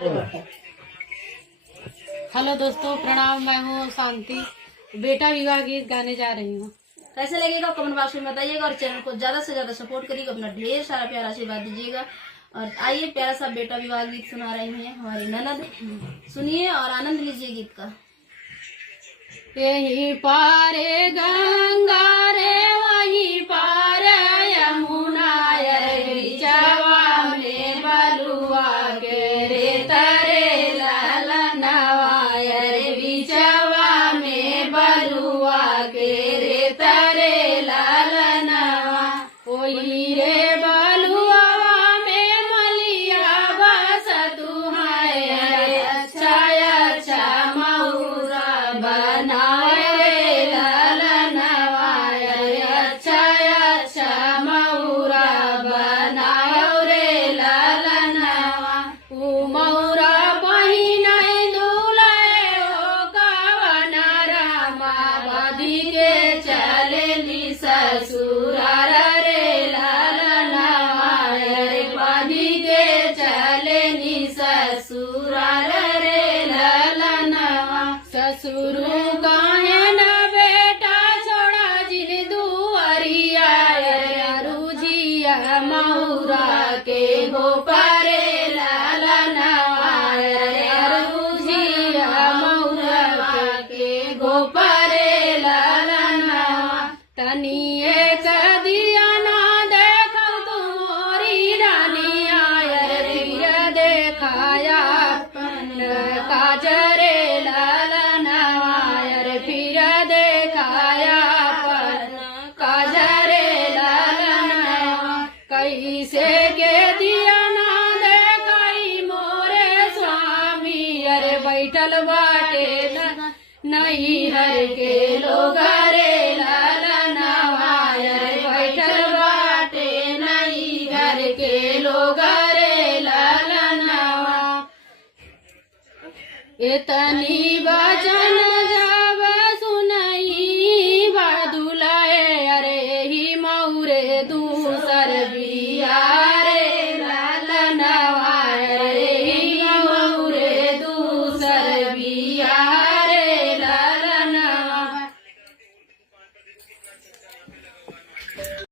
Hello दोस्तों, प्रणाम। मैं हूँ शांति। बेटा विवाह गीत गाने जा रही हूँ। कैसे लगेगा कमेंट बॉक्स में बताइएगा और चैनल को ज्यादा से ज्यादा सपोर्ट करिएगा, अपना ढेर सारा प्यारा आशीर्वाद दीजिएगा। और आइए, प्यारा सा बेटा विवाह गीत सुना रही हैं हमारी ननद। सुनिए और आनंद लीजिए गीत का। यही पारे गंगा रे वही पार यमुना रे बिचवा में बलुआ के रे तरे ललनवा रे बिचवा में बलुआ के रे तरे ललनवा। ओही रे बलुआ में मलिया बस तू है रे अच्छा अच्छा मऊरा बनाए रे ललनवा रे अच्छा अच्छा मऊरा बनाए रे ललनवा। ऊ मऊरा पहिनाई दुलाए हो कवन रामा बधी के चलेली ससुरार रे ललनवा रे बधी के चलेली ससुरार रे ललनवा। ससुरु काहे न बेटा छोड़ा जिन दुआरिया रे रुझिया मऊरा के गोपारे ललनवा रे रुझिया मऊरा के गोपारे ललनवा। तनिए कदिया ना देखो तुम्हारी रानिया रे वीर देखाया अपन काजरे ललनवा रे फिर देखाया अपन काजरे ललनवा। कैसे के दिया ना देखाई मोरे स्वामी अरे बैठल बाटे नहीं हर के लोग रे ललनवा रे बैठल बाटे नहीं घर के लोग रे ललनवा। इतनी